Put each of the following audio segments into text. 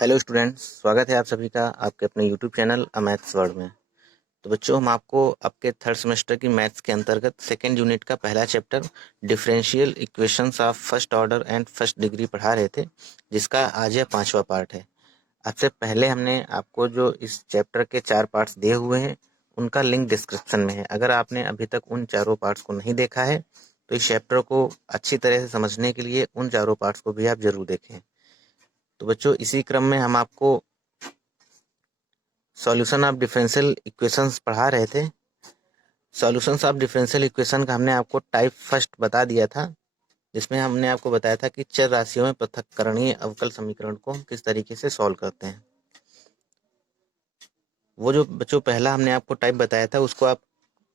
Hello students, स्वागत है आप सभी का आपके अपने यूट्यूब चैनल अ मैथ्स वर्ल्ड में। तो बच्चों, हम आपको आपके थर्ड सेमेस्टर की मैथ्स के अंतर्गत सेकेंड यूनिट का पहला chapter differential equations of first order and first degree पढ़ा रहे थे, जिसका आज यह 5वां पार्ट है। आपसे पहले हमने आपको जो इस चैप्टर के 4 पार्ट्स दिए हुए हैं उनका लिंक डिस्क्रिप्शन में है। अगर आपने अभी तक उन चारों पार्ट्स को नहीं देखा है तो इस चैप्टर को अच्छी तरह से समझने के लिए उन चारों पार्ट्स को भी आप जरूर देखें। तो बच्चों, इसी क्रम में हम आपको सॉल्यूशन ऑफ डिफरेंशियल इक्वेशंस पढ़ा रहे थे। सॉल्यूशंस ऑफ डिफरेंशियल इक्वेशन का हमने आपको टाइप फर्स्ट बता दिया था, जिसमें हमने आपको बताया था कि चर राशियों में पृथक्करणीय अवकल समीकरण को हम किस तरीके से सॉल्व करते हैं। वो जो बच्चों पहला हमने आपको टाइप बताया था उसको आप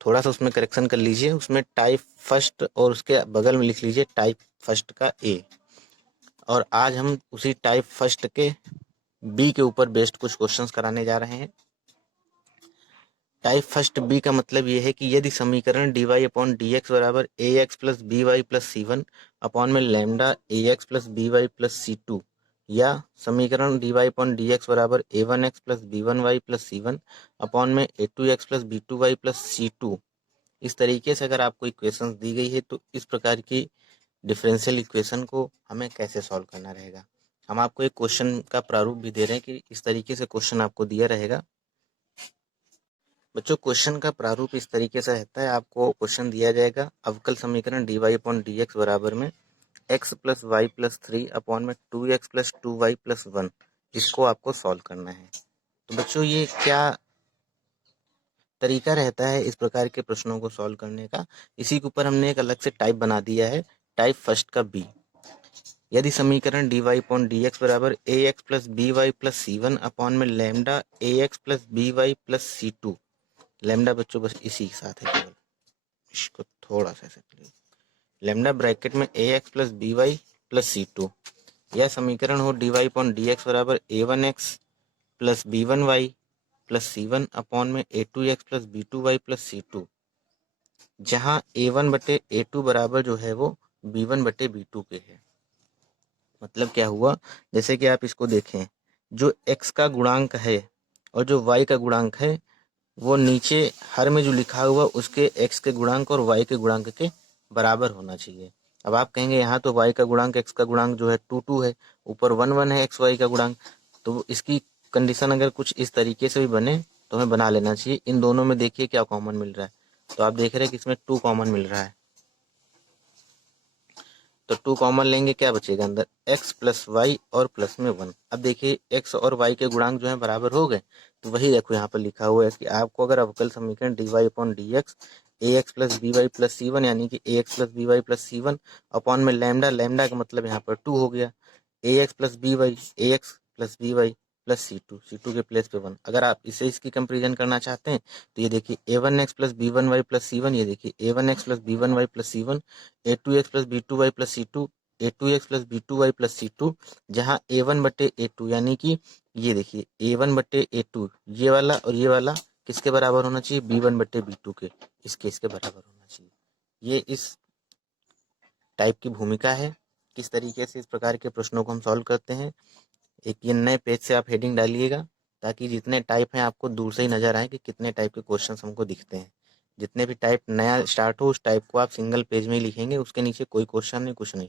थोड़ा सा उसमें करेक्शन कर लीजिए। उसमें टाइप फर्स्ट और उसके बगल में लिख लीजिए टाइप फर्स्ट का ए। और आज हम उसी टाइप फर्स्ट के बी के ऊपर बेस्ड कुछ क्वेश्चंस कराने जा रहे हैं। टाइप फर्स्ट बी का मतलब ये है कि यदि समीकरण dy अपॉन डी एक्स बराबर A X plus B Y plus C one upon में lambda A X plus B Y plus C two, या समीकरण dy अपॉन डी एक्स बराबर A one X plus B one Y plus C one upon में A two X plus B two Y plus C two, इस तरीके से अगर आपको equations दी गई है तो इस प्रकार की डिफरेंशियल इक्वेशन को हमें कैसे सॉल्व करना रहेगा। हम आपको एक क्वेश्चन का प्रारूप भी दे रहे हैं कि इस तरीके से क्वेश्चन आपको दिया रहेगा। बच्चों, क्वेश्चन का प्रारूप इस तरीके से रहता है। आपको क्वेश्चन दिया जाएगा अवकल समीकरण D Y upon D x बराबर में X plus Y plus three upon में two X plus two Y plus one, इसको आपको सॉल्व करना है। तो बच्चों, ये क्या तरीका रहता है इस प्रकार के प्रश्नों को सॉल्व करने का, इसी के ऊपर हमने एक अलग से टाइप बना दिया है, टाइप फर्स्ट का बी। यदि समीकरण D Y upon D x बराबर A X plus B Y plus C one upon में lambda A X plus B Y plus C two, lambda बच्चों बस इसी के साथ है केवल, इसको थोड़ा सा ऐसे लैम्डा ब्रैकेट में A X plus B Y plus C two, यह समीकरण हो D Y upon D x बराबर A one X plus B one Y plus C one upon में A two X plus B two Y plus C two, जहाँ A one बटे ए to बराबर जो है वो बी वन बटे B to के है। मतलब क्या हुआ, जैसे कि आप इसको देखें, जो x का गुणांक है और जो y का गुणांक है वो नीचे हर में जो लिखा हुआ उसके x के गुणांक और y के गुणांक के बराबर होना चाहिए। अब आप कहेंगे यहाँ तो y का गुणांक x का गुणांक जो है टू टू है, ऊपर वन वन है x y का गुणांक, तो इसकी कंडीशन अगर कुछ इस तरीके से भी बने तो हमें बना लेना चाहिए। इन दोनों में देखिए क्या कॉमन मिल रहा है, तो आप देख रहे हैं कि इसमें टू कॉमन मिल रहा है, तो टू कॉमन लेंगे क्या बचेगा अंदर, x प्लस वाई और प्लस में वन। अब देखिए x और y के गुणांक जो है बराबर हो गए, तो वही देखो यहाँ पर लिखा हुआ है कि आपको अगर अवकल समीकरण D Y upon D X A X plus B Y plus C one, यानी कि A X plus B Y plus C one upon में लैम्डा, लैम्डा का मतलब यहाँ पर टू हो गया, A X plus B Y A X plus B Y plus C two के प्लेस पे वन। अगर आप इसे इसकी कंपेरिजन करना चाहते हैं तो ये देखिए A one X plus B one Y plus C one, ये देखिए A one X plus B one Y plus C one, A two X plus B two Y plus C two, A two X plus B two Y plus C two, जहाँ A one बटे ए to यानी कि ये देखिए A one बटे ए to, ये वाला और ये वाला किसके बराबर होना चाहिए, बी वन बटे बी टू के, इसके बराबर होना चाहिए। ये इस टाइप की भूमिका है, किस तरीके से इस प्रकार के प्रश्नों को हम सॉल्व करते हैं। एक ये नए पेज से आप हेडिंग डालिएगा ताकि जितने टाइप हैं आपको दूर से ही नजर आए कि कितने टाइप के क्वेश्चंस हमको दिखते हैं। जितने भी टाइप नया स्टार्ट हो उस टाइप को आप सिंगल पेज में ही लिखेंगे, उसके नीचे कोई क्वेश्चन नहीं, कुछ नहीं,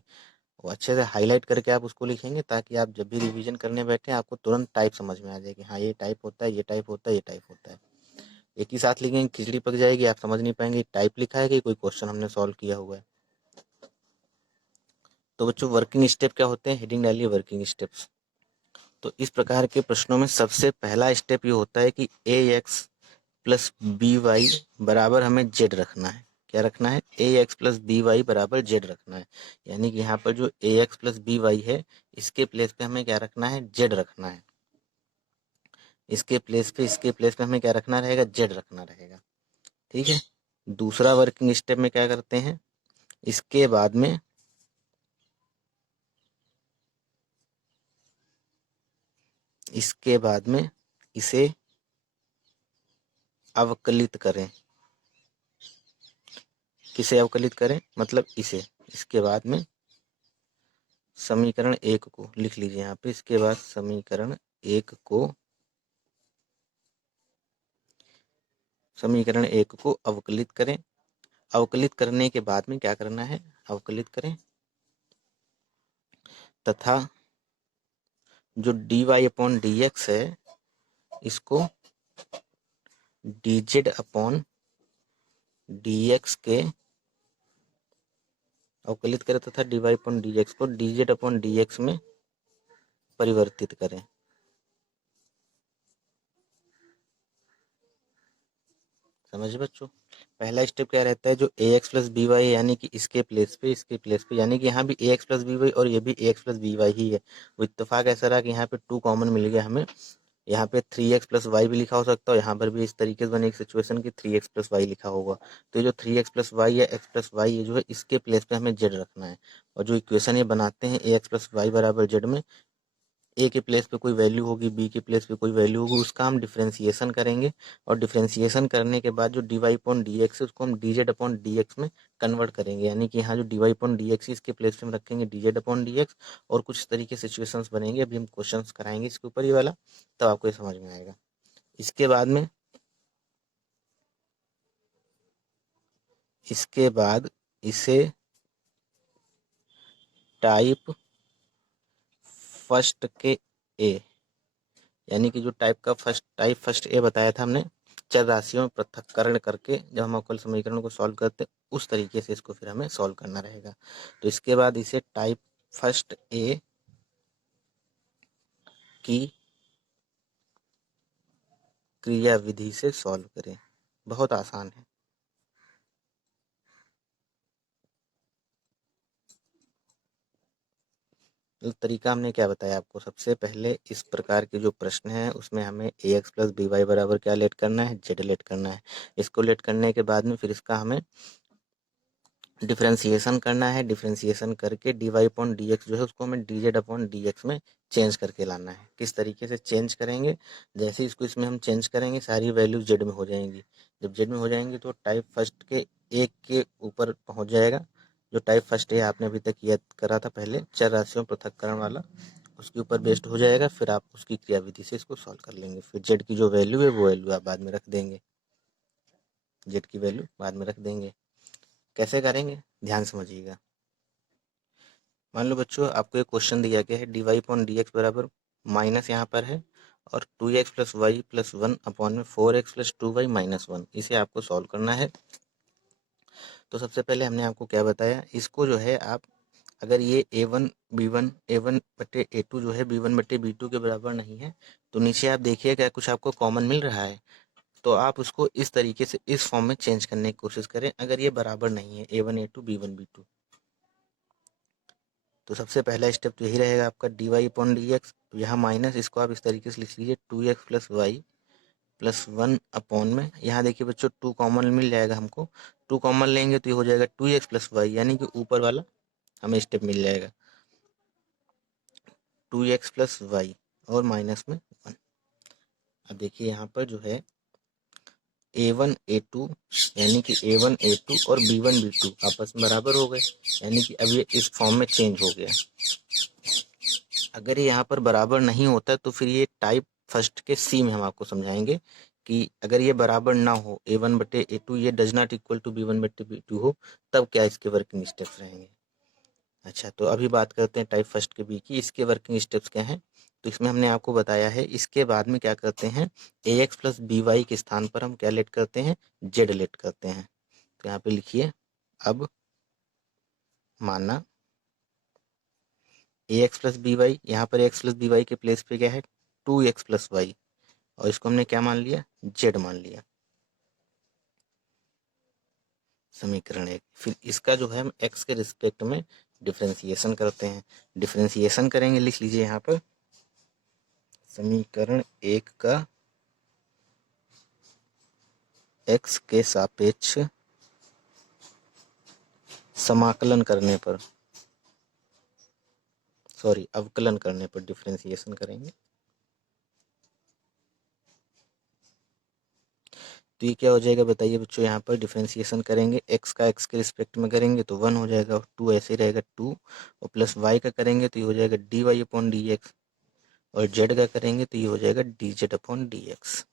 वो अच्छे से हाईलाइट करके आप उसको लिखेंगे ताकि आप जब भी रिवीजन करने बैठे आपको तुरंत टाइप समझ में आ जाए कि हाँ ये टाइप होता है, ये टाइप होता है, ये टाइप होता है। एक ही साथ लिखेंगे खिचड़ी पक जाएगी, आप समझ नहीं पाएंगे टाइप लिखा है कि कोई क्वेश्चन हमने सॉल्व किया हुआ है। तो बच्चों, वर्किंग स्टेप क्या होते हैं, हेडिंग डालिए वर्किंग स्टेप्स। तो इस प्रकार के प्रश्नों में सबसे पहला स्टेप ये होता है कि A X plus B Y बराबर हमें जेड रखना है। क्या रखना है, ए एक्स प्लस बी वाई बराबर जेड रखना है। यानी कि यहाँ पर जो ए एक्स प्लस बी वाई है इसके प्लेस पे हमें क्या रखना है, जेड रखना है। इसके प्लेस पे हमें क्या रखना रहेगा, जेड रखना रहेगा। ठीक है। दूसरा वर्किंग स्टेप में क्या करते हैं, इसके बाद में इसे अवकलित करें। किसे अवकलित करें, मतलब इसे, इसके बाद में समीकरण 1 को लिख लीजिए यहाँ पे। इसके बाद समीकरण 1 को अवकलित करें। अवकलित करने के बाद में क्या करना है, अवकलित करें तथा जो dy अपॉन dx है इसको dz अपॉन dx के अवकलित करें तथा dy अपॉन dx को dz अपॉन dx में परिवर्तित करें। समझ बच्चों, पहला स्टेप क्या रहता है, जो ax प्लस बी वाई यानी कि इसके प्लेस पे यानी कि यहाँ भी ax प्लस बी वाई और ये भी ax प्लस बी वाई ही है। वो इत्तेफाक ऐसा रहा कि यहाँ पे 2 कॉमन मिल गया हमें। यहाँ पे 3x प्लस वाई भी लिखा हो सकता है और यहाँ पर भी इस तरीके से बनी एक सिचुएशन की 3x प्लस वाई लिखा होगा। तो ये जो 3x प्लस वाई या x प्लस वाई ये जो है इसके प्लेस पे हमें z रखना है। और जो इक्वेशन ये बनाते हैं ax प्लस वाई बराबर z में ए के प्लेस पे कोई वैल्यू होगी, बी के प्लेस पे कोई वैल्यू होगी, उसका हम डिफ्रेंसिएशन करेंगे। और डिफ्रेंसिएशन करने के बाद जो d Y upon D x है उसको हम d z upon D x में कन्वर्ट करेंगे। यानी कि यहाँ जो d Y upon D x इसके प्लेस पे हम रखेंगे d z upon D x. और कुछ तरीके सिचुएशंस बनेंगे, अभी हम क्वेश्चंस कराएंगे इसके ऊपर ये वाला, तब आपको ये समझ में आएगा। इसके बाद इसे टाइप फर्स्ट के ए, यानी कि जो टाइप फर्स्ट ए बताया था हमने, चर राशियों में पृथक्करण करके जब हम अवकल समीकरण को सॉल्व करते हैं उस तरीके से इसको फिर हमें सॉल्व करना रहेगा। तो इसके बाद इसे टाइप फर्स्ट ए की क्रिया विधि से सॉल्व करें। बहुत आसान है। तो तरीका हमने क्या बताया आपको, सबसे पहले इस प्रकार के जो प्रश्न है उसमें हमें ए एक्स प्लस बी वाई बराबर क्या लेट करना है, जेड लेट करना है। इसको लेट करने के बाद में फिर इसका हमें डिफ्रेंसिएशन करना है। डिफ्रेंसिएशन करके d Y upon D x जो है उसको हमें d z upon D x में चेंज करके लाना है। किस तरीके से चेंज करेंगे, जैसे इसको इसमें हम चेंज करेंगे सारी वैल्यू जेड में हो जाएंगी। जब जेड में हो जाएंगी तो टाइप फर्स्ट के एक के ऊपर पहुंच जाएगा। जो टाइप फर्स्ट है आपने अभी तक याद करा था पहले, चर राशियों पृथक्करण वाला, उसके ऊपर बेस्ड हो जाएगा। फिर आप उसकी क्रियाविधि से इसको सॉल्व कर लेंगे। फिर जेड की जो वैल्यू है वो वैल्यू आप बाद में रख देंगे, जेड की वैल्यू बाद में रख देंगे। कैसे करेंगे ध्यान समझिएगा। मान लो बच्चों आपको एक क्वेश्चन दिया गया है d Y upon D x बराबर माइनस यहाँ पर है और 2x plus Y plus 1 upon में 4x प्लस 2y माइनस 1, इसे आपको सॉल्व करना है। तो सबसे पहले हमने आपको क्या बताया, इसको जो है आप अगर ये a1 b1 a1 बटे a2 जो है b1 बटे b2 के बराबर नहीं है तो नीचे आप देखिए क्या कुछ आपको कॉमन मिल रहा है, तो आप उसको इस तरीके से इस फॉर्म में चेंज करने की कोशिश करें। अगर ये बराबर नहीं है a1 a2 b1 b2, तो सबसे पहला स्टेप तो यही रहेगा आपका d Y upon D x. यहाँ माइनस, इसको आप इस तरीके से लिख लीजिए 2x plus Y plus 1 upon में, यहाँ देखिए बच्चों 2 कॉमन मिल जाएगा हमको। 2 कॉमन लेंगे तो ये हो जाएगा 2x प्लस वाई, यानी कि ऊपर वाला हमें स्टेप मिल जाएगा 2x प्लस वाई और माइनस में 1। अब देखिए यहाँ पर जो है a1 a2 यानी कि a1 a2 और b1 b2 आपस में बराबर हो गए, यानी कि अब ये इस फॉर्म में चेंज हो गया। अगर ये यहाँ पर बराबर नहीं होता तो फिर ये टाइप फर्स्ट के सी में हम आपको समझाएंगे कि अगर ये बराबर ना हो a1 बटे a2 ये does not equal to b1 बटे b2 हो, तब क्या इसके वर्किंग स्टेप्स रहेंगे। अच्छा, तो अभी बात करते हैं टाइप फर्स्ट के बी की। इसके वर्किंग स्टेप्स क्या हैं, तो इसमें हमने आपको बताया है इसके बाद में क्या करते हैं, ए एक्स प्लस बी वाई के स्थान पर हम क्या लेट करते हैं, जेड लेट करते हैं। तो यहाँ पे लिखिए, अब माना ए एक्स प्लस बी वाई, यहाँ पर एक्स प्लस बी वाई के प्लेस पे क्या है 2x प्लस वाई, और इसको हमने क्या मान लिया, जेड मान लिया, समीकरण 1। फिर इसका जो है हम x के रिस्पेक्ट में डिफ्रेंसिएशन करते हैं। डिफ्रेंसिएशन करेंगे, लिख लीजिए यहाँ पर समीकरण 1 का x के सापेक्ष समाकलन करने पर, सॉरी अवकलन करने पर डिफ्रेंसिएशन करेंगे। तो ये क्या हो जाएगा बताइए बच्चों, यहाँ पर डिफ्रेंसिएशन करेंगे, एक्स का एक्स के रिस्पेक्ट में करेंगे तो 1 हो जाएगा, और 2 ऐसे ही रहेगा 2, और प्लस वाई का करेंगे तो ये हो जाएगा d Y upon D x, और जेड का करेंगे तो ये हो जाएगा d z upon D x.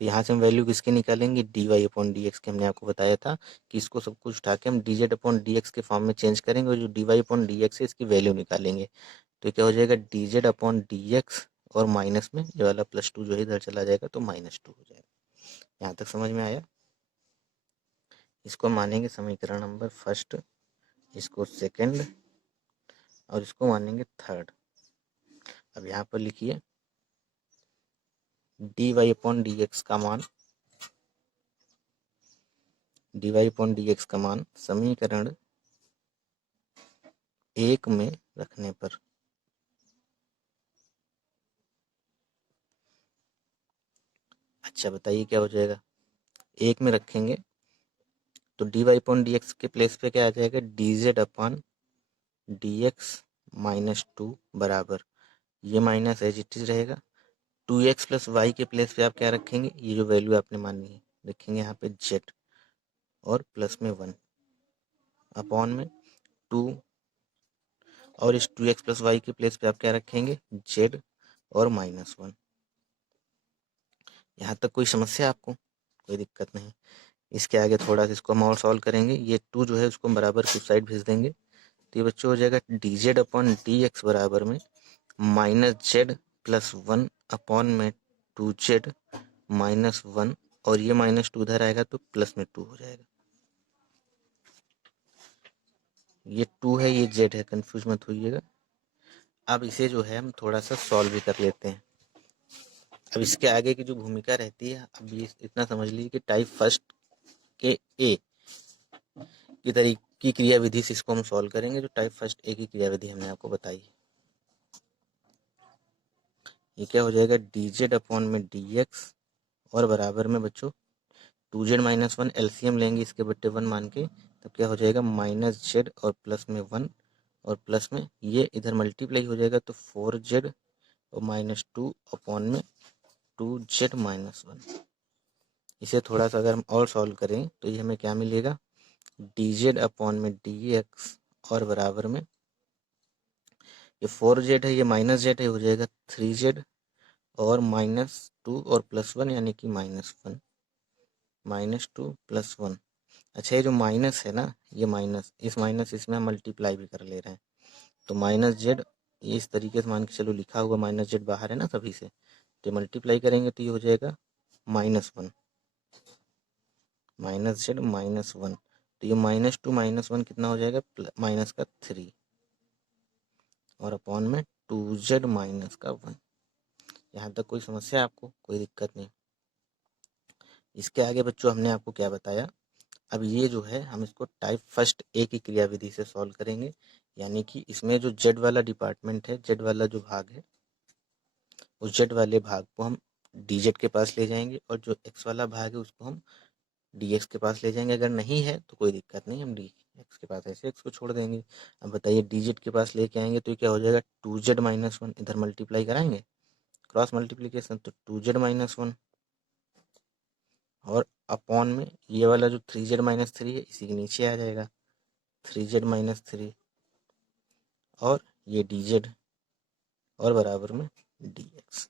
तो यहाँ से हम वैल्यू किसकी निकालेंगे, d Y upon D x के। हमने आपको बताया था कि इसको सब कुछ उठा के हम d z upon D x के फॉर्म में चेंज करेंगे, और जो d Y upon D x है इसकी वैल्यू निकालेंगे। तो क्या हो जाएगा, d z upon D x, और माइनस में ये वाला +2 जो है इधर चला जाएगा तो -2 हो जाएगा। यहाँ तक समझ में आया। इसको मानेंगे समीकरण नंबर फर्स्ट, इसको सेकंड, और इसको मानेंगे थर्ड। अब यहाँ पर लिखिए d Y upon D x का मान, d Y upon D x का मान समीकरण 1 में रखने पर, अच्छा बताइए क्या हो जाएगा, 1 में रखेंगे तो d Y upon D x के प्लेस पे क्या आ जाएगा, d z upon D x -2 बराबर, ये माइनस एज इट इज रहेगा, 2x प्लस वाई के प्लेस पे आप क्या रखेंगे, ये जो वैल्यू आपने मानी है रखेंगे यहाँ पे जेड, और प्लस में 1 अपॉन में 2, और इस 2x प्लस वाई के प्लेस पे आप क्या रखेंगे, जेड और -1। यहाँ तक कोई समस्या आपको, कोई दिक्कत नहीं। इसके आगे थोड़ा सा इसको हम और सॉल्व करेंगे, ये 2 जो है उसको हम बराबर की साइड भेज देंगे, तो ये बच्चों हो जाएगा d z upon D x बराबर में -z+1 अपॉन में 2z -1, और ये -2 उधर आएगा तो प्लस में 2 हो जाएगा। ये 2 है, ये z है, कंफ्यूज मत होइएगा। अब इसे जो है हम थोड़ा सा सॉल्व भी कर लेते हैं। अब इसके आगे की जो भूमिका रहती है, अब ये इतना समझ लीजिए कि टाइप फर्स्ट के ए की तरीके की क्रियाविधि से इसको हम सॉल्व करेंगे, जो टाइप फर्स्ट ए की क्रियाविधि हमने आपको बताई है। ये क्या हो जाएगा, डी जेड अपॉन में डी एक्स, और बराबर में बच्चों 2z -1 एलसीएम लेंगे इसके बट्टे 1 मान के, तब क्या हो जाएगा -z और प्लस में 1, और प्लस में ये इधर मल्टीप्लाई हो जाएगा तो 4z और -2 अपॉन में 2z -1। इसे थोड़ा सा अगर हम और सॉल्व करें तो ये हमें क्या मिलेगा, dz अपॉन में dx, और बराबर में ये 4z है, ये -z है, हो जाएगा 3z, और -2 और +1 यानी कि -1, -2 + 1। अच्छा, ये जो माइनस है ना, ये माइनस, इस माइनस इसमें हम मल्टीप्लाई भी कर ले रहे हैं, तो -z, ये इस तरीके से मान के चलो लिखा हुआ, -z बाहर है ना सभी से, तो मल्टीप्लाई करेंगे तो ये हो जाएगा -1, -z -1, तो ये -2 -1 कितना हो जाएगा, -3, और अपॉन में 2z -1। यहाँ तक कोई समस्या आपको, कोई दिक्कत नहीं। इसके आगे बच्चों हमने आपको क्या बताया, अब ये जो है हम इसको टाइप फर्स्ट ए की क्रियाविधि से सॉल्व करेंगे, यानी कि इसमें जो जेड वाला डिपार्टमेंट है, जेड वाला जो भाग है, उस जेड वाले भाग को हम डी जेड के पास ले जाएंगे, और जो एक्स वाला भाग है उसको हम डी एक्स के पास ले जाएंगे। अगर नहीं है तो कोई दिक्कत नहीं, हम डी एक्स के पास ऐसे एक्स को छोड़ देंगे। अब बताइए डी जेड के पास लेके आएंगे तो क्या हो जाएगा, 2z -1, इधर मल्टीप्लाई कराएंगे, क्रॉस मल्टीप्लीकेशन, तो 2z -1, और अपॉन में ये वाला जो 3z -3 है इसी के नीचे आ जाएगा 3z -3, और ये dz, और बराबर में dx।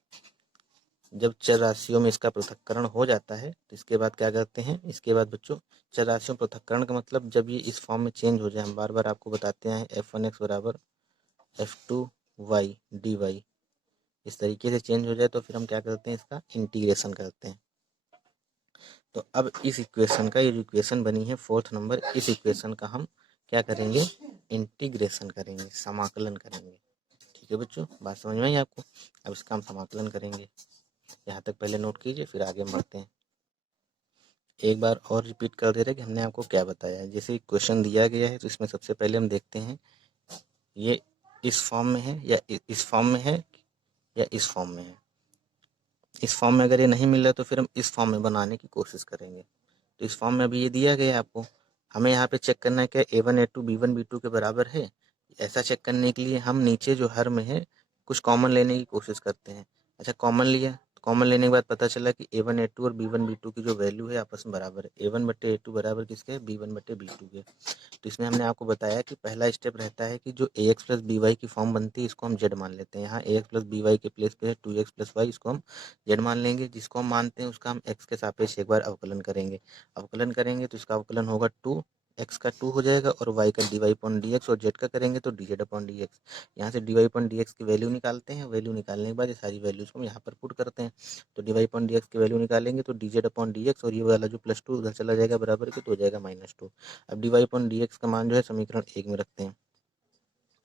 जब चर राशियों में इसका पृथक्करण हो जाता है तो इसके बाद क्या करते हैं, इसके बाद बच्चों चर राशियों पृथक्करण का मतलब जब ये इस फॉर्म में चेंज हो जाए, हम बार बार आपको बताते हैं f1x बराबर f2y dy, इस तरीके से चेंज हो जाए तो फिर हम क्या करते हैं, इसका इंटीग्रेशन करते हैं। तो अब इस इक्वेशन का, ये जो इक्वेशन बनी है 4th नंबर, इस इक्वेशन का हम क्या करेंगे, इंटीग्रेशन करेंगे, समाकलन करेंगे। ठीक है बच्चों, बात समझ में आई आपको। अब इसका हम समाकलन करेंगे, यहाँ तक पहले नोट कीजिए, फिर आगे हम बढ़ते हैं। एक बार और रिपीट कर दे रहे कि हमने आपको क्या बताया है। जैसे क्वेश्चन दिया गया है तो इसमें सबसे पहले हम देखते हैं ये इस फॉर्म में है या इस फॉर्म में है या इस फॉर्म में है। इस फॉर्म में अगर ये नहीं मिल रहा तो फिर हम इस फॉर्म में बनाने की कोशिश करेंगे। तो इस फॉर्म में अभी ये दिया गया है आपको, हमें यहाँ पे चेक करना है कि a1 a2 b1 b2 के बराबर है। ऐसा चेक करने के लिए हम नीचे जो हर में है कुछ कॉमन लेने की कोशिश करते हैं। अच्छा, कॉमन लिया तो कॉमन लेने के बाद पता चला कि a1 a2 और b1 b2 की जो वैल्यू है आपस में बराबर है। a1 बटे a2 बराबर किसके, b1 बटे b2 के। तो इसमें हमने आपको बताया कि पहला स्टेप रहता है कि जो ax प्लस by की फॉर्म बनती है इसको हम z मान लेते हैं। यहाँ ax प्लस by के प्लेस पे है 2x प्लस y, इसको हम z मान लेंगे। जिसको हम मानते हैं उसका हम x के सापेक्ष एक बार अवकलन करेंगे। अवकलन करेंगे तो इसका अवकलन होगा 2, x का 2 हो जाएगा और y का dy अपॉन dx, और z का करेंगे तो dz अपॉन dx। यहाँ से dy अपॉन dx की वैल्यू निकालते हैं। वैल्यू निकालने के बाद ये सारी वैल्यूज को हम यहाँ पर पुट करते हैं। तो dy अपॉन dx की वैल्यू निकालेंगे तो dz अपॉन dx, और ये वाला जो प्लस 2 उधर चला जाएगा बराबर के, तो हो जाएगा -2। अब dy अपॉन dx का मान जो है समीकरण 1 में रखते हैं,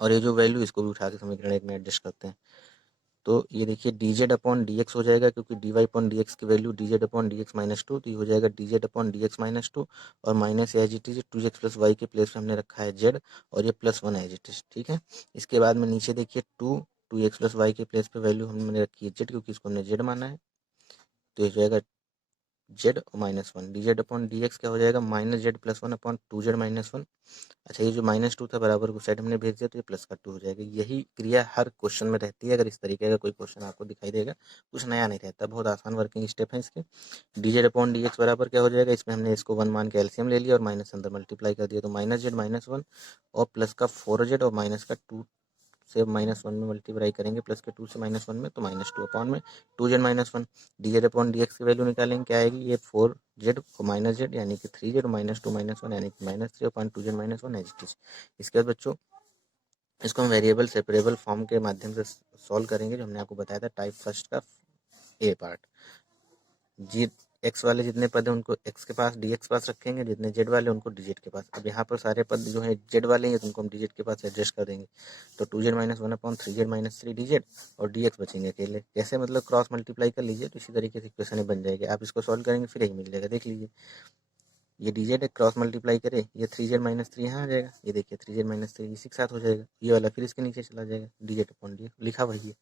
और ये जो वैल्यू इसको भी उठा के समीकरण 1 में एडजस्ट करते हैं। तो ये देखिए dz अपॉन dx हो जाएगा, क्योंकि dy अपॉन dx की वैल्यू dz अपॉन dx -2, तो ये हो जाएगा dz अपॉन dx -2, और minus as it is 2x plus y के प्लेस में हमने रखा है z, और ये +1 एज इट इज। ठीक है, इसके बाद में नीचे देखिए 2x प्लस वाई के प्लेस पे वैल्यू हमने रखी है z, क्योंकि इसको हमने z माना है। तो ये हो जाएगा z और -1, dz अपॉन dx क्या हो जाएगा, -z+1 अपॉन 2z -1। अच्छा, ये जो -2 था बराबर को साइड हमने भेज दिया, तो ये प्लस का 2 हो जाएगा। यही क्रिया हर क्वेश्चन में रहती है। अगर इस तरीके का कोई क्वेश्चन आपको दिखाई देगा, कुछ नया नहीं रहता, बहुत आसान वर्किंग स्टेप है इसके। dz अपॉन dx बराबर क्या हो जाएगा, इसमें हमने इसको 1 मान के एलसीएम ले लिया और माइनस अंदर मल्टीप्लाई कर दिया, तो -z -1 और प्लस का 4z और माइनस का 2 से -1 में मल्टीप्लाई करेंगे, प्लस के 2 से -1 में, तो -2 अपॉन में 2z -1। dz अपॉन dx की वैल्यू निकालेंगे, क्या आएगी, ये 4z और -z यानी कि 3z और -2 -1 यानी कि -3 upon 2z -1 as it is. इसके बाद बच्चों इसको हम वेरिएबल सेपरेबल फॉर्म के माध्यम से सॉल्व करेंगे, जो हमने आपको बताया था टाइप फर्स्ट का ए पार्ट। जी, एक्स वाले जितने पद हैं उनको एक्स के पास dx पास रखेंगे, जितने जेड वाले उनको dz के पास। अब यहाँ पर सारे पद जो है जेड वाले हैं तो उनको हम dz के पास एडजस्ट कर देंगे। तो 2z -1 अपॉन 3z -3 dz और dx बचेंगे अकेले। कैसे, मतलब क्रॉस मल्टीप्लाई कर लीजिए तो इसी तरीके से इक्वेशन बन जाएगी। आप इसको सॉल्व करेंगे फिर यही मिल जाएगा, देख लीजिए। ये dz है, क्रॉस मल्टीप्लाई करे, ये 3z -3 यहाँ आ जाएगा, ये देखिए 3z -3 इसी के साथ हो जाएगा, ये वाला फिर इसके नीचे चला जाएगा, dz अपॉन dx लिखा वही है।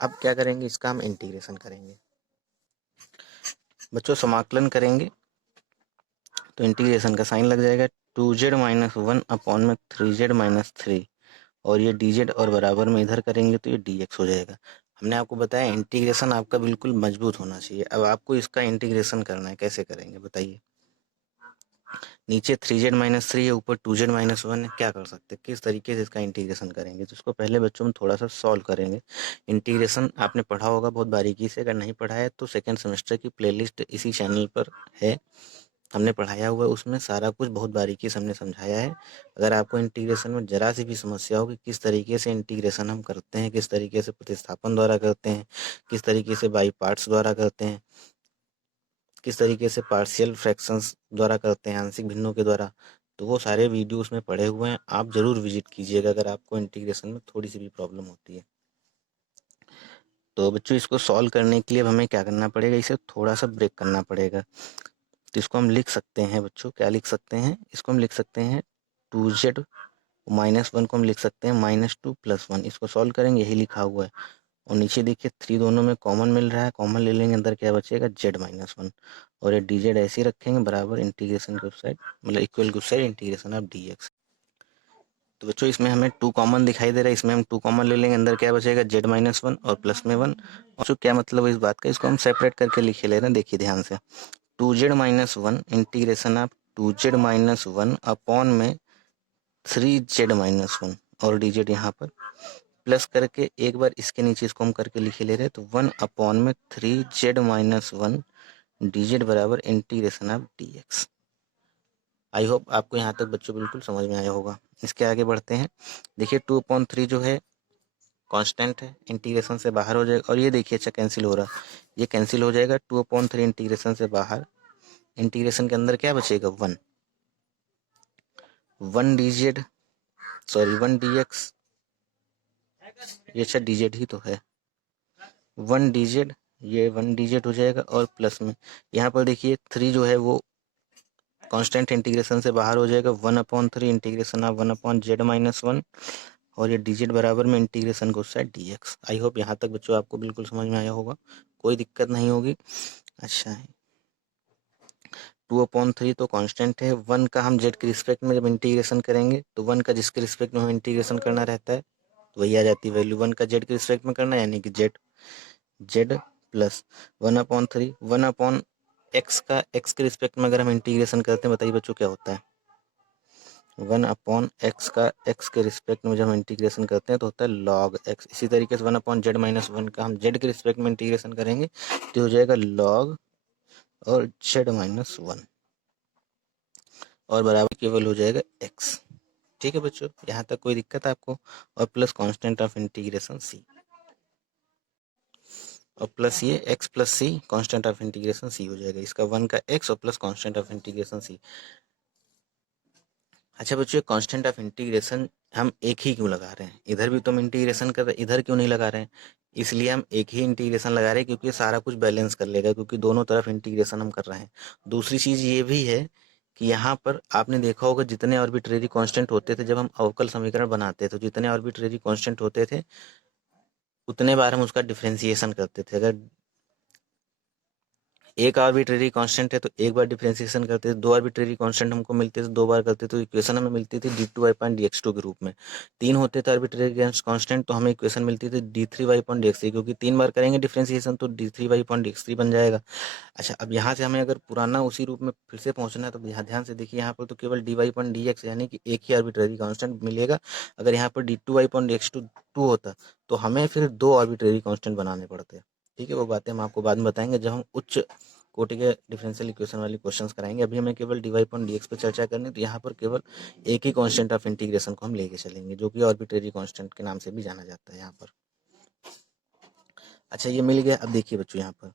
अब क्या करेंगे, इसका हम इंटीग्रेशन करेंगे। बच्चों समाकलन करेंगे तो इंटीग्रेशन का साइन लग जाएगा, 2z -1 अपॉन में 3z -3, और ये dz और बराबर में इधर करेंगे तो ये dx हो जाएगा। हमने आपको बताया इंटीग्रेशन आपका बिल्कुल मजबूत होना चाहिए। अब आपको इसका इंटीग्रेशन करना है, कैसे करेंगे बताइए। नीचे 3z -3 है, ऊपर 2z -1 है, क्या कर सकते हैं, किस तरीके से इसका इंटीग्रेशन करेंगे। तो इसको पहले बच्चों में थोड़ा सा सॉल्व करेंगे। इंटीग्रेशन आपने पढ़ा होगा बहुत बारीकी से, अगर नहीं पढ़ा है तो सेकेंड सेमेस्टर की प्लेलिस्ट इसी चैनल पर है, हमने पढ़ाया हुआ है, उसमें सारा कुछ बहुत बारीकी से हमने समझाया है। अगर आपको इंटीग्रेशन में जरा सी भी समस्या हो कि किस तरीके से इंटीग्रेशन हम करते हैं, किस तरीके से प्रतिस्थापन द्वारा करते हैं, किस तरीके से बाई पार्ट्स द्वारा करते हैं, किस तरीके से पार्शियल फ्रैक्शंस द्वारा करते हैं, आंशिक भिन्नों के द्वारा, तो वो सारे वीडियो उसमें पड़े हुए हैं, आप ज़रूर विजिट कीजिएगा अगर आपको इंटीग्रेशन में थोड़ी सी भी प्रॉब्लम होती है। तो बच्चों इसको सॉल्व करने के लिए अब हमें क्या करना पड़ेगा, इसे थोड़ा सा ब्रेक करना पड़ेगा। तो इसको हम लिख सकते हैं बच्चों, क्या लिख सकते हैं, इसको हम लिख सकते हैं 2z -1 को हम लिख सकते हैं -2 + 1। इसको सॉल्व करेंगे, यही लिखा हुआ है। और नीचे देखिए 3 दोनों में कॉमन मिल रहा है, कॉमन ले लेंगे, अंदर क्या बचेगा z -1, और ये dz ऐसे ही रखेंगे बराबर इंटीग्रेशन के उस साइड, मतलब इक्वल के उस साइड इंटीग्रेशन ऑफ dx। तो बच्चों इसमें हमें 2 कॉमन दिखाई दे रहा है, इसमें हम 2 कॉमन ले लेंगे, अंदर क्या बचेगा z -1 और प्लस में 1। और जो क्या मतलब है इस बात का, इसको हम सेपरेट करके लिखे ले रहे हैं, देखिए ध्यान से। 2z -1 integration of 2z -1 upon में 3z -1 और dz यहाँ पर प्लस करके एक बार इसके नीचे इसको हम करके लिखे ले रहे हैं, तो 1 अपॉन में 3z -1 dz बराबर integration of dx। I hope आपको यहाँ तक बच्चों बिल्कुल समझ में आया होगा। इसके आगे बढ़ते हैं। देखिए 2/3 जो है कांस्टेंट है, इंटीग्रेशन से बाहर हो जाएगा, और ये देखिए अच्छा कैंसिल हो रहा है, ये कैंसिल हो जाएगा। 2/3 इंटीग्रेशन से बाहर, इंटीग्रेशन के अंदर क्या बचेगा 1 dz, सॉरी 1 dx, ये अच्छा dz ही तो है, 1 dz, ये 1 dz हो जाएगा, और प्लस में यहाँ पर देखिए 3 जो है वो कांस्टेंट इंटीग्रेशन से बाहर हो जाएगा, 1/3 इंटीग्रेशन ऑफ 1/z -1, और ये dz बराबर में इंटीग्रेशन को साइड dx। आई होप यहाँ तक बच्चों आपको बिल्कुल समझ में आया होगा, कोई दिक्कत नहीं होगी। अच्छा है, 2/3 तो कांस्टेंट है, 1 का हम z के रिस्पेक्ट में जब इंटीग्रेशन करेंगे तो 1 का जिसके रिस्पेक्ट में हमें इंटीग्रेशन करना रहता है तो वही आ जाती है वैल्यू। 1 का z के रिस्पेक्ट में करना यानी कि z प्लस 1/3 1/x का x के रिस्पेक्ट में अगर हम इंटीग्रेशन करते हैं, बताइए बच्चों क्या होता है। 1/x का x के रिस्पेक्ट में जब हम इंटीग्रेशन करते हैं तो होता है log x। इसी तरीके से 1/z-1 का हम z के रिस्पेक्ट में इंटीग्रेशन करेंगे तो हो जाएगा log और z-1 और बराबर केवल हो जाएगा x। ठीक है बच्चों, यहाँ तक कोई दिक्कत है आपको। और plus constant of integration c और प्लस ये x plus c constant of integration c हो जाएगा। इसका 1 का x और plus constant of integration c। अच्छा बच्चों, कांस्टेंट ऑफ इंटीग्रेशन हम एक ही क्यों लगा रहे हैं? इधर भी तो हम इंटीग्रेशन कर रहे हैं, इधर क्यों नहीं लगा रहे हैं? इसलिए हम एक ही इंटीग्रेशन लगा रहे हैं क्योंकि सारा कुछ बैलेंस कर लेगा, क्योंकि दोनों तरफ इंटीग्रेशन हम कर रहे हैं। दूसरी चीज़ ये भी है कि यहाँ पर आपने देखा होगा जितने आर्बिट्रेरी कांस्टेंट होते थे जब हम अवकल समीकरण बनाते थे, तो जितने आर्बिट्रेरी कांस्टेंट होते थे उतने बार हम उसका डिफ्रेंसिएशन करते थे। अगर एक आर्बिट्रेरी कांस्टेंट है तो एक बार डिफरेंशिएशन करते थे, दो आर्बिट्रेरी कांस्टेंट हमको मिलते थे दो बार करते थे तो इक्वेशन हमें मिलती थी d2y/dx2 के रूप में। तीन होते थे आर्बिट्रेरी कांस्टेंट तो हमें इक्वेशन मिलती थी d3y/dx3, क्योंकि तीन बार करेंगे डिफरेंशिएशन तो d3y/dx3 बन जाएगा। अच्छा, अब यहाँ से हमें अगर पुराना उसी रूप में फिर से पहुंचना है तो यहाँ ध्यान से देखिए, यहाँ पर तो केवल dy/dx यानी कि एक ही आर्बिट्रेरी कांस्टेंट मिलेगा। अगर यहाँ पर d2y/dx2 होता तो हमें फिर दो आर्बिट्रेरी कांस्टेंट बनाने पड़ते। ठीक है, वो बातें हम आपको बाद में बताएंगे जब हम उच्च कोटि के डिफरेंशियल इक्वेशन वाली क्वेश्चंस कराएंगे। अभी हमें केवल dy/dx पे चर्चा करनी, तो यहाँ पर केवल एक ही कांस्टेंट ऑफ इंटीग्रेशन को हम लेके चलेंगे जो कि आर्बिट्रेरी कांस्टेंट के नाम से भी जाना जाता है यहाँ पर। अच्छा, ये मिल गया। अब देखिए बच्चों, यहाँ पर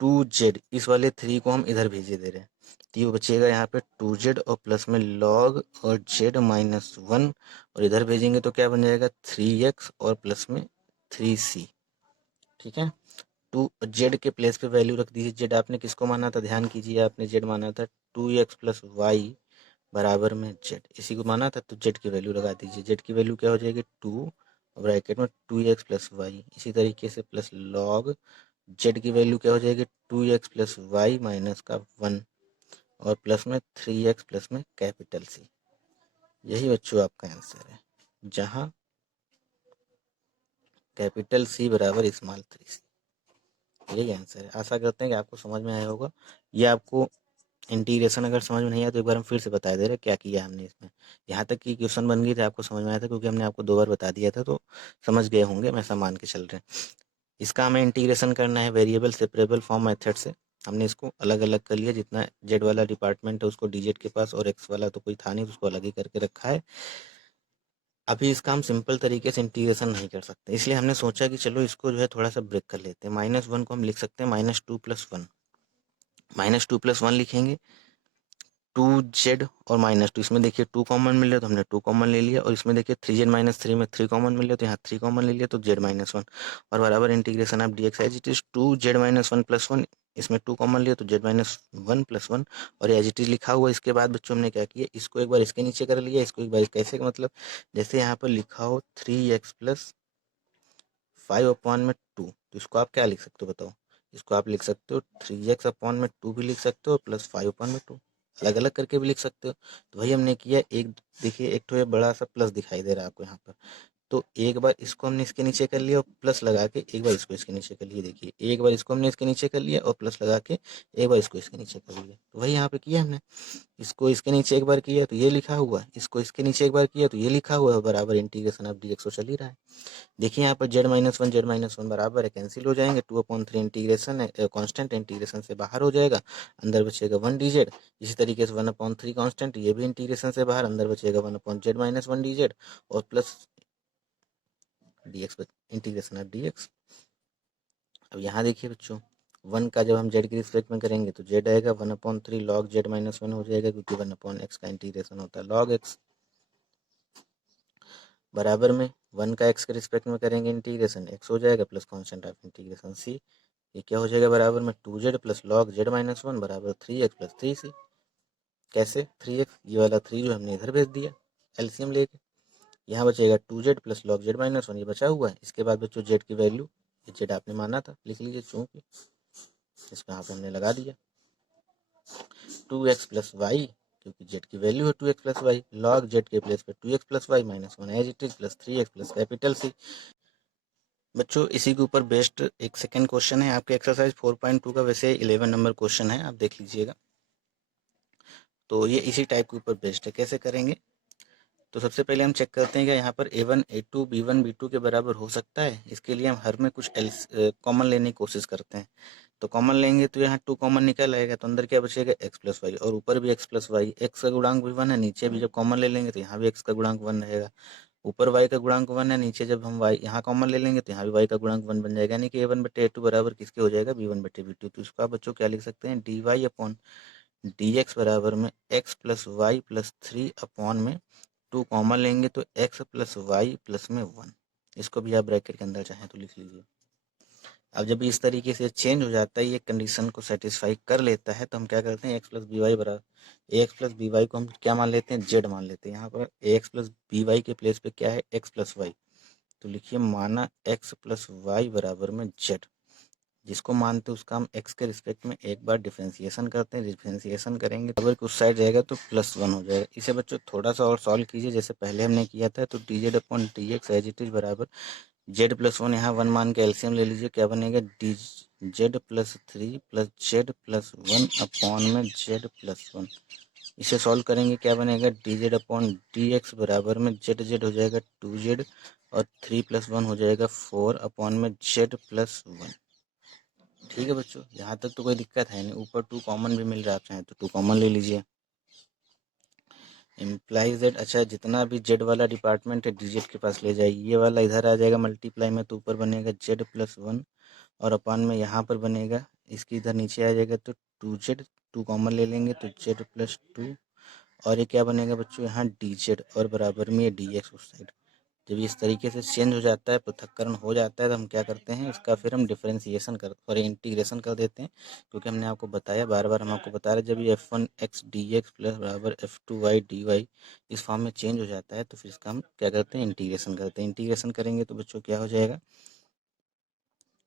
2z, इस वाले 3 को हम इधर भेजे दे रहे हैं तो ये बचेगा यहाँ पे 2z और प्लस में log और z-1 और इधर भेजेंगे तो क्या बन जाएगा 3x और प्लस में 3c। ठीक है, टू जेड के प्लेस पे वैल्यू रख दीजिए। जेड आपने किसको माना था? ध्यान कीजिए, आपने जेड माना था 2x प्लस वाई बराबर में जेड, इसी को माना था। तो जेड की वैल्यू लगा दीजिए। जेड की वैल्यू क्या हो जाएगी 2 ब्रैकेट में 2x प्लस वाई। इसी तरीके से प्लस लॉग जेड की वैल्यू क्या हो जाएगी 2x प्लस वाई माइनस का 1 और प्लस में 3x प्लस में कैपिटल सी। यही बच्चों आपका आंसर है, जहाँ कैपिटल सी बराबर स्मॉल 3c। यही आंसर है। आशा करते हैं कि आपको समझ में आया होगा। ये आपको इंटीग्रेशन अगर समझ में नहीं आया तो एक बार हम फिर से बता दे रहे क्या किया हमने इसमें। यहाँ तक की क्वेश्चन बन गई थी आपको समझ में आया था क्योंकि हमने आपको 2 बार बता दिया था, तो समझ गए होंगे, हम ऐसा मान के चल रहे हैं। इसका हमें इंटीग्रेशन करना है वेरिएबल सेपरेबल फॉर्म मेथड से। हमने इसको अलग अलग कर लिया, जितना जेड वाला डिपार्टमेंट है उसको डीजेड के पास और एक्स वाला तो कोई था नहीं, उसको अलग ही करके रखा है। अभी इसका हम सिंपल तरीके से इंटीग्रेशन नहीं कर सकते, इसलिए हमने सोचा कि चलो इसको जो है थोड़ा सा ब्रेक कर लेते हैं। -1 को हम लिख सकते हैं -2 + 1। -2 + 1 लिखेंगे 2z और -2, इसमें देखिए 2 कॉमन मिल रहा है तो हमने 2 कॉमन ले लिया, और इसमें देखिए 3z-3 में 3 कॉमन मिल रहा है तो यहाँ 3 कॉमन ले लिया तो z-1 और बराबर integration of dx as it is 2z-1 + 1। इसमें 2 कॉमन लिया तो z-1 + 1 और एज इट इज लिखा हुआ। इसके बाद बच्चों हमने क्या किया, इसको एक बार इसके नीचे कर लिया, इसको एक बार कैसे, मतलब जैसे यहाँ पर लिखा हो 3x + 5/2, तो इसको आप क्या लिख सकते हो बताओ? इसको आप लिख सकते हो 3x/2 भी लिख सकते हो प्लस 5/2, अलग अलग करके भी लिख सकते हो। तो वही हमने किया। एक देखिए, एक तो ये बड़ा सा प्लस दिखाई दे रहा है आपको यहाँ पर, तो एक बार इसको हमने इसके नीचे कर लिया और प्लस लगा के एक बार इसको इसके नीचे कर लिया। देखिए, एक बार इसको हमने इसके नीचे कर लिया और प्लस लगा के एक बार इसको इसके नीचे कर लिया। तो वही यहाँ पे किया हमने, इसको इसके नीचे एक बार किया तो ये लिखा हुआ है, इसको इसके नीचे एक बार किया तो ये लिखा हुआ है, बराबर इंटीग्रेशन ऑफ dx तो चल ही रहा है। देखिए यहाँ पर z-1 बराबर है, कैंसिल हो जाएंगे। 2/3 इंटीग्रेशन है, कांस्टेंट इंटीग्रेशन से बाहर हो जाएगा, अंदर बचेगा 1dz। इसी तरीके से 1/3 कांस्टेंट, ये भी इंटीग्रेशन से बाहर, अंदर बचेगा 1/z-1dz और plus dx, integration of dx। अब यहाँ देखिए बच्चों, 1 का जब हम z के रिस्पेक्ट में करेंगे तो z आएगा 1/3 log z-1 हो जाएगा, क्योंकि 1/x का इंटीग्रेशन होता है log x, बराबर में 1 का x के रिस्पेक्ट में करेंगे इंटीग्रेशन, x हो जाएगा plus constant of integration c। ये क्या हो जाएगा बराबर में 2z प्लस log z-1 बराबर 3x प्लस 3c। कैसे 3x? ये वाला 3 जो हमने इधर भेज दिया एलसीएम लेके, यहाँ बचेगा 2z प्लस log z-1, ये बचा हुआ है। इसके बाद बच्चों z की वैल्यू, ये z आपने माना था, लिख लीजिए, चूंकि इसको यहाँ पे हमने लगा दिया 2x प्लस वाई, क्योंकि z की वैल्यू है 2x plus y, log z के प्लेस पे 2x plus y -1 as it is plus 3x plus capital c. बच्चों इसी के ऊपर बेस्ड एक सेकंड क्वेश्चन है आपके एक्सरसाइज 4.2 का, वैसे 11 नंबर क्वेश्चन है, आप देख लीजिएगा। तो ये इसी टाइप के ऊपर बेस्ड है। कैसे करेंगे, तो सबसे पहले हम चेक करते हैं कि यहाँ पर A1 A2 B1 B2 के बराबर हो सकता है। इसके लिए हम हर में कुछ कॉमन लेने की कोशिश करते हैं। तो कॉमन लेंगे तो यहाँ 2 कॉमन निकल आएगा, तो अंदर क्या बचेगा x प्लस वाई, और ऊपर भी x प्लस वाई, एक्स का गुणांक भी 1 है, नीचे भी जब कॉमन ले लेंगे तो यहाँ भी x का गुणांक 1 रहेगा। ऊपर y का गुणांक 1 है, नीचे जब हम y यहाँ कॉमन ले लेंगे तो यहाँ भी y का गुणांक 1 बन जाएगा, यानी कि A1 बटे A2 बराबर किसके हो जाएगा, B1 बटे B2। तो इसको आप बच्चों क्या लिख सकते हैं, dy अपॉन dx बराबर में x plus Y plus 3 upon में 2 कॉमन लेंगे तो x प्लस वाई प्लस में 1। इसको भी आप ब्रैकेट के अंदर चाहें तो लिख लीजिए। अब जब इस तरीके से चेंज हो जाता है, ये कंडीशन को सेटिस्फाई कर लेता है, तो हम क्या करते हैं, एक्स प्लस बी वाई बराबर A X plus B Y को हम क्या मान लेते हैं, जेड मान लेते हैं। यहाँ पर ए एक्स प्लस बी वाई के प्लेस पे क्या है, एक्स प्लस वाई। तो लिखिए माना एक्स प्लस वाई बराबर में जेड। जिसको मानते हैं उसका हम एक्स के रिस्पेक्ट में एक बार डिफ्रेंसिएशन करते हैं। डिफ्रेंसिएशन करेंगे तो अगर उस साइड जाएगा तो +1 हो जाएगा। इसे बच्चों थोड़ा सा और सॉल्व कीजिए जैसे पहले हमने किया था। तो d z upon D x as it is बराबर जेड प्लस 1, यहाँ 1 मान के एलसीएम ले लीजिए, क्या बनेगा, D Z plus 3 plus Z plus 1 upon में जेड प्लस 1। इसे सॉल्व करेंगे क्या बनेगा, D z upon D x बराबर में जेड जेड हो जाएगा 2z, और 3 + 1 हो जाएगा 4 अपॉन में जेड प्लस 1। ठीक है बच्चों, यहाँ तक तो कोई दिक्कत है नहीं। ऊपर 2 कॉमन भी मिल रहा है, आप चाहें तो 2 कॉमन ले लीजिए। इम्प्लाइज दैट, अच्छा जितना भी जेड वाला डिपार्टमेंट है डी जेड के पास ले जाइए, ये वाला इधर आ जाएगा मल्टीप्लाई में, तो ऊपर बनेगा जेड प्लस 1, और अपान में यहाँ पर बनेगा, इसकी इधर नीचे आ जाएगा तो 2z, 2 कॉमन ले लेंगे तो जेड प्लस 2, और ये क्या बनेगा बच्चों, यहाँ डी जेड, और बराबर में ये डी एक्स उस साइड। जब इस तरीके से चेंज हो जाता है, पृथक्करण हो जाता है, तो हम क्या करते हैं, इसका फिर हम डिफरेंशिएशन कर और इंटीग्रेशन कर देते हैं। क्योंकि हमने आपको बताया, बार बार हम आपको बता रहे, जब ये f1 x dx प्लस बराबर f2 y dy इस फॉर्म में चेंज हो जाता है, तो फिर इसका हम क्या करते हैं, इंटीग्रेशन करते हैं। इंटीग्रेशन करेंगे तो बच्चों क्या हो जाएगा,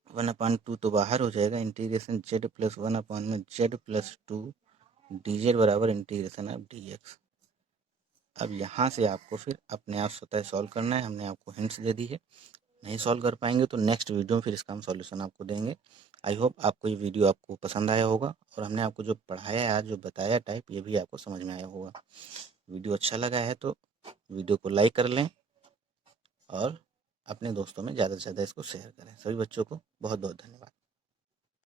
1/2 तो बाहर हो जाएगा, इंटीग्रेशन जेड प्लस 1 में जेड प्लस 2 डी जेड बराबर इंटीग्रेशन ऑफ डी एक्स। अब यहाँ से आपको फिर अपने आप स्वतः सॉल्व करना है। हमने आपको हिंट्स दे दी है, नहीं सॉल्व कर पाएंगे तो नेक्स्ट वीडियो में फिर इसका हम सॉल्यूशन आपको देंगे। आई होप आपको ये वीडियो आपको पसंद आया होगा, और हमने आपको जो पढ़ाया है आज, जो बताया टाइप, ये भी आपको समझ में आया होगा। वीडियो अच्छा लगा है तो वीडियो को लाइक कर लें, और अपने दोस्तों में ज़्यादा से ज़्यादा इसको शेयर करें। सभी बच्चों को बहुत बहुत धन्यवाद।